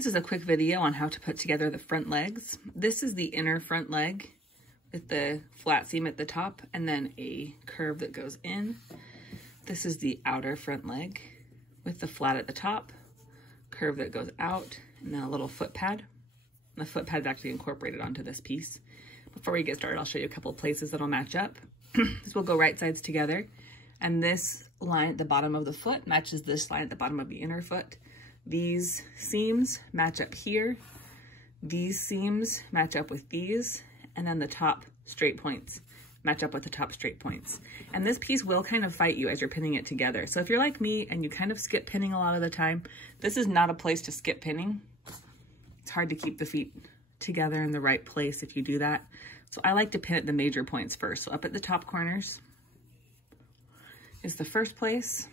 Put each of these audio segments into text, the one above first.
This is a quick video on how to put together the front legs. This is the inner front leg with the flat seam at the top and then a curve that goes in. This is the outer front leg with the flat at the top, curve that goes out, and then a little foot pad. And the foot pad is actually incorporated onto this piece. Before we get started, I'll show you a couple of places that'll match up. This will go right sides together. And this line at the bottom of the foot matches this line at the bottom of the inner foot. These seams match up here. These seams match up with these. And then the top straight points match up with the top straight points. And this piece will kind of fight you as you're pinning it together. So if you're like me and you kind of skip pinning a lot of the time, this is not a place to skip pinning. It's hard to keep the feet together in the right place if you do that. So I like to pin at the major points first. So up at the top corners is the first place.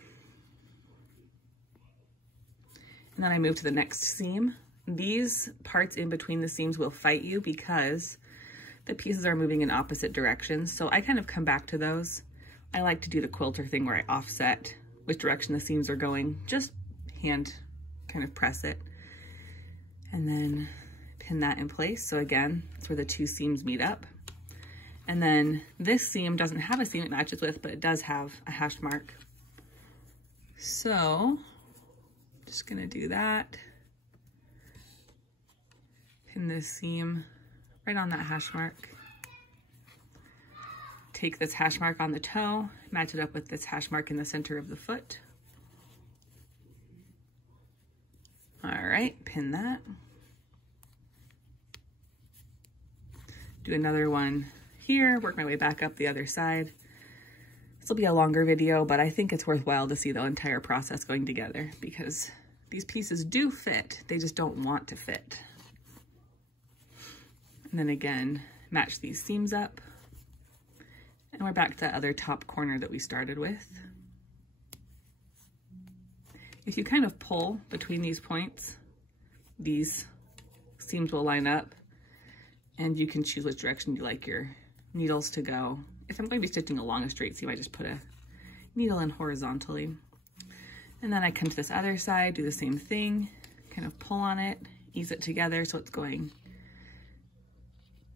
And then I move to the next seam. These parts in between the seams will fight you because the pieces are moving in opposite directions. So I kind of come back to those. I like to do the quilter thing where I offset which direction the seams are going, just hand kind of press it and then pin that in place. So again, that's where the two seams meet up. And then this seam doesn't have a seam it matches with, but it does have a hash mark. So just gonna do that. Pin this seam right on that hash mark. Take this hash mark on the toe, match it up with this hash mark in the center of the foot. All right, pin that. Do another one here, work my way back up the other side. This will be a longer video, but I think it's worthwhile to see the entire process going together because these pieces do fit, they just don't want to fit. And then again, match these seams up. And we're back to that other top corner that we started with. If you kind of pull between these points, these seams will line up and you can choose which direction you like your needles to go. If I'm going to be stitching along a straight seam, I just put a needle in horizontally. And then I come to this other side, do the same thing, kind of pull on it, ease it together so it's going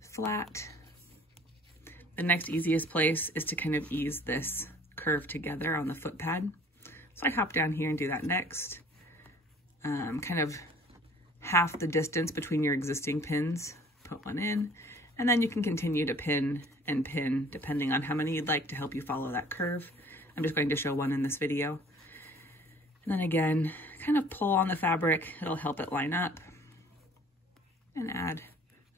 flat. The next easiest place is to kind of ease this curve together on the foot pad. So I hop down here and do that next. Kind of half the distance between your existing pins, put one in, and then you can continue to pin and pin depending on how many you'd like to help you follow that curve. I'm just going to show one in this video. And then again, kind of pull on the fabric. It'll help it line up and add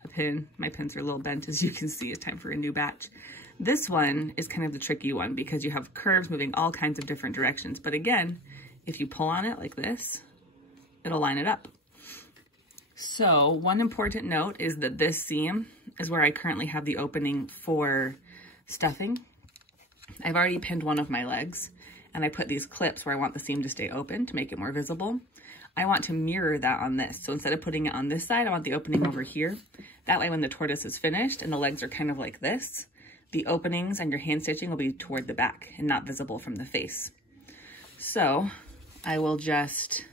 a pin. My pins are a little bent, as you can see. It's time for a new batch. This one is kind of the tricky one because you have curves moving all kinds of different directions. But again, if you pull on it like this, it'll line it up. So one important note is that this seam is where I currently have the opening for stuffing. I've already pinned one of my legs and I put these clips where I want the seam to stay open to make it more visible. I want to mirror that on this. So instead of putting it on this side, I want the opening over here. That way when the tortoise is finished and the legs are kind of like this, the openings and your hand stitching will be toward the back and not visible from the face. So I will just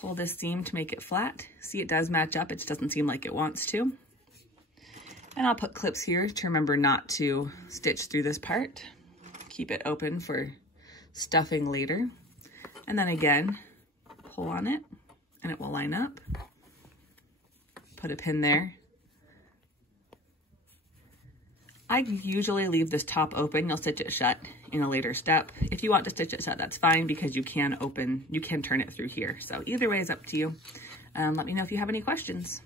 pull this seam to make it flat. See, it does match up. It just doesn't seem like it wants to. And I'll put clips here to remember not to stitch through this part. Keep it open for stuffing later. And then again, pull on it and it will line up. Put a pin there. I usually leave this top open. You'll stitch it shut in a later step. If you want to stitch it shut, that's fine because you can turn it through here. So either way is up to you. Let me know if you have any questions.